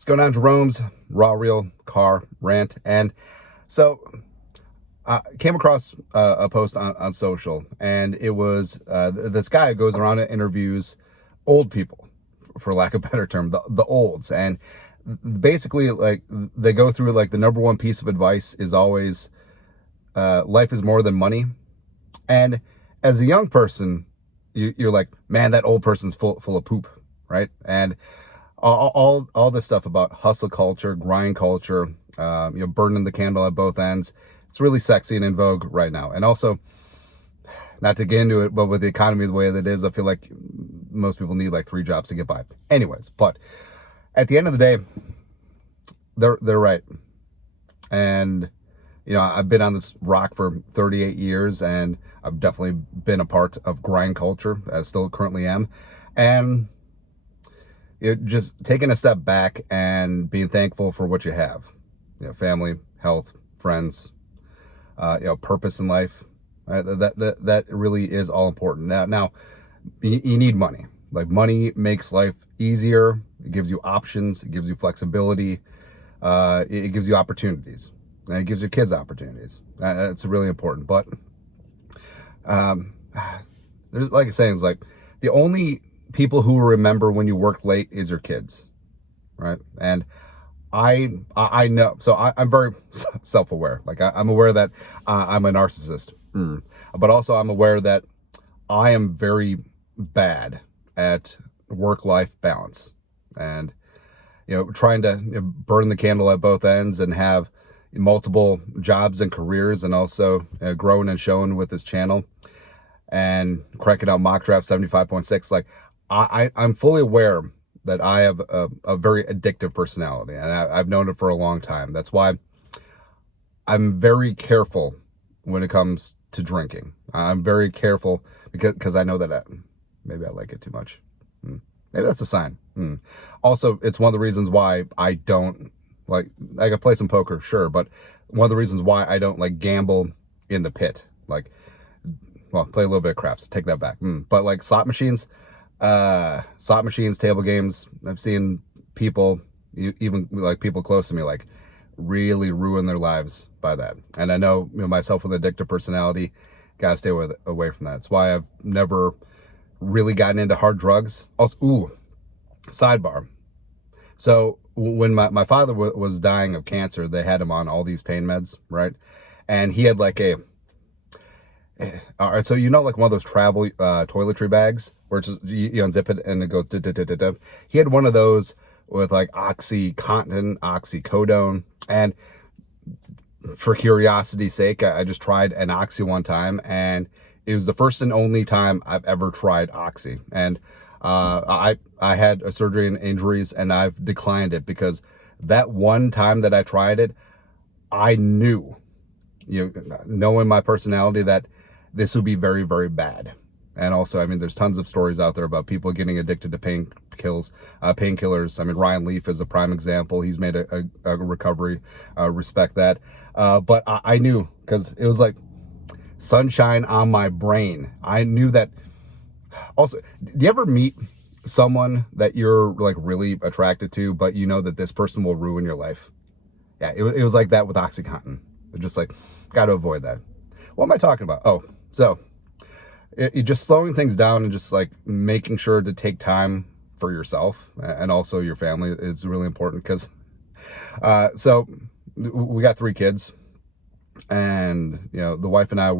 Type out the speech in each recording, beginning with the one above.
What's going on, Jerome's Real Car Rant? And so I came across a post on social, and it was this guy goes around and interviews old people, for lack of a better term, the olds. And basically, like, they go through, like, the number one piece of advice is always life is more than money. And as a young person, you're like, man, that old person's full of poop, right? And all this stuff about hustle culture, grind culture, burning the candle at both ends. It's really sexy and in vogue right now. And also, not to get into it, but with the economy the way that it is, I feel like most people need like 3 jobs to get by. Anyways, but at the end of the day, they're right. And I've been on this rock for 38 years, and I've definitely been a part of grind culture, as still currently am. And just taking a step back and being thankful for what you have, family, health, friends, purpose in life. That really is all important. Now, you need money. Like, money makes life easier. It gives you options. It gives you flexibility. It gives you opportunities. And it gives your kids opportunities. That's really important. But there's, like I say, it's like the only people who remember when you worked late is your kids, right? And I know, so I'm very self-aware. Like, I'm aware that I'm a narcissist, but also I'm aware that I am very bad at work-life balance, and trying to burn the candle at both ends and have multiple jobs and careers, and also growing and showing with this channel and cracking out mock draft 75.6. Like, I'm fully aware that I have a very addictive personality, and I've known it for a long time. That's why I'm very careful when it comes to drinking. I'm very careful because I know that maybe I like it too much. Maybe that's a sign. Also, it's one of the reasons why I don't like, I could play some poker, sure, but one of the reasons why I don't like gamble in the pit. Like, well, play a little bit of craps, take that back. But like slot machines, table games, I've seen people, even like people close to me, like really ruin their lives by that. And I know, myself with addictive personality, gotta stay away from that. That's why I've never really gotten into hard drugs. Also, sidebar. So when my father was dying of cancer, they had him on all these pain meds, right? And he had like all right, so like one of those travel toiletry bags where it's just, you unzip it and it goes da-da-da-da-da. He had one of those with like OxyContin, oxycodone, and for curiosity's sake, I just tried an Oxy one time, and it was the first and only time I've ever tried Oxy. And I had a surgery and injuries, and I've declined it because that one time that I tried it, I knew, knowing my personality, that this would be very, very bad. And also, I mean, there's tons of stories out there about people getting addicted to painkillers. I mean, Ryan Leaf is a prime example. He's made a recovery. Respect that. But I knew, because it was like sunshine on my brain. I knew that. Also, do you ever meet someone that you're like really attracted to, but you know that this person will ruin your life? Yeah, it was like that with OxyContin. Just like, got to avoid that. What am I talking about? Oh, so it just slowing things down and just like making sure to take time for yourself and also your family is really important, because so we got 3 kids, and the wife and I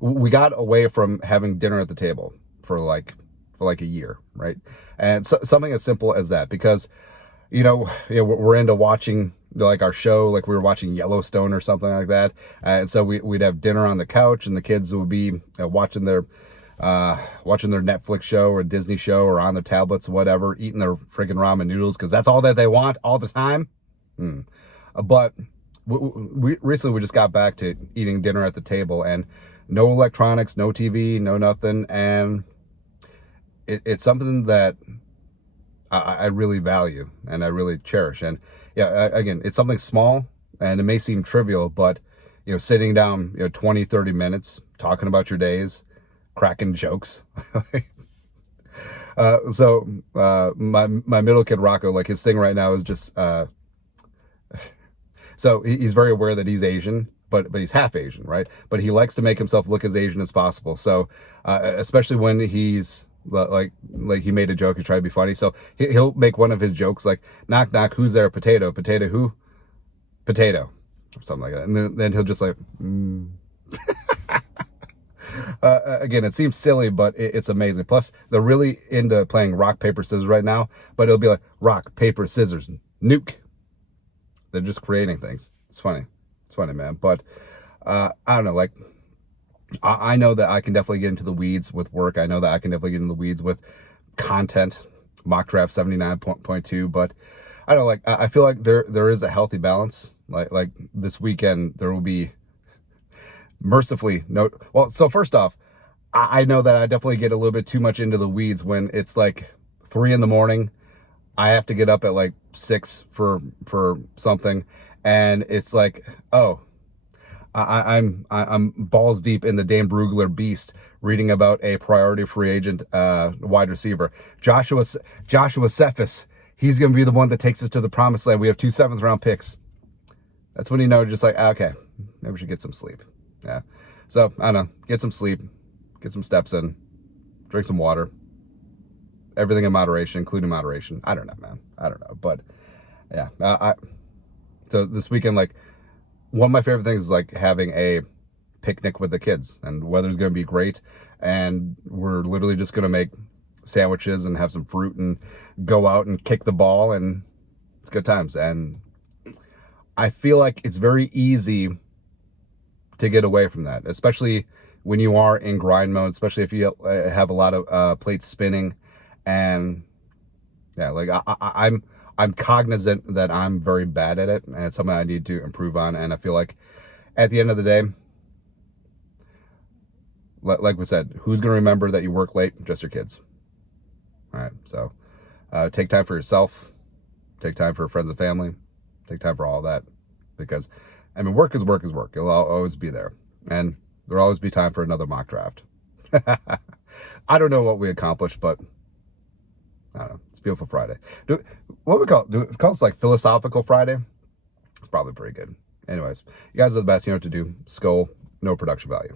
we got away from having dinner at the table for like a year, right? And so, something as simple as that, because we're into watching like our show, like we were watching Yellowstone or something like that, and so we'd have dinner on the couch, and the kids would be watching their Netflix show or Disney show, or on their tablets, whatever, eating their friggin' ramen noodles, because that's all that they want all the time. But we recently just got back to eating dinner at the table, and no electronics, no TV, no nothing, and it's something that I really value and I really cherish. And yeah, again, it's something small, and it may seem trivial, but sitting down 20, 30 minutes talking about your days, cracking jokes, My middle kid Rocco, like his thing right now is just so he's very aware that he's Asian, but he's half Asian, right? But he likes to make himself look as Asian as possible. So especially when he's like he made a joke and tried to be funny, so he'll make one of his jokes like, knock knock, who's there? Potato. Potato who? Potato, or something like that. And then he'll just like again, it seems silly, but it's amazing. Plus they're really into playing rock paper scissors right now, but it'll be like rock paper scissors nuke. They're just creating things. It's funny, man. But I don't know, like I know that I can definitely get into the weeds with work. I know that I can definitely get into the weeds with content, mock draft 79.2. But I don't know, like I feel like there is a healthy balance. Like this weekend there will be mercifully no. Well, so first off, I know that I definitely get a little bit too much into the weeds when it's like 3 a.m. I have to get up at like 6 for something, and it's like, oh, I'm balls deep in the Dan Brugler beast, reading about a priority free agent wide receiver, Joshua Cephas. He's gonna be the one that takes us to the promised land. We have 2 7th-round picks. That's when you know, just like, okay, maybe we should get some sleep. Yeah. So I don't know, get some sleep, get some steps in, drink some water. Everything in moderation, including moderation. I don't know, man. I don't know. But yeah, so this weekend, like one of my favorite things is like having a picnic with the kids, and weather's going to be great. And we're literally just going to make sandwiches and have some fruit and go out and kick the ball, and it's good times. And I feel like it's very easy to get away from that, especially when you are in grind mode, especially if you have a lot of plates spinning. And yeah, like I'm cognizant that I'm very bad at it, and it's something I need to improve on. And I feel like at the end of the day, like we said, who's going to remember that you work late? Just your kids. All right. So take time for yourself, take time for friends and family, take time for all that, because I mean, work is work is work. It'll always be there, and there'll always be time for another mock draft. I don't know what we accomplished, but I don't know. It's Beautiful Friday. What we call it? Do we call this like Philosophical Friday? It's probably pretty good. Anyways, you guys are the best. You know what to do. Skull, no production value.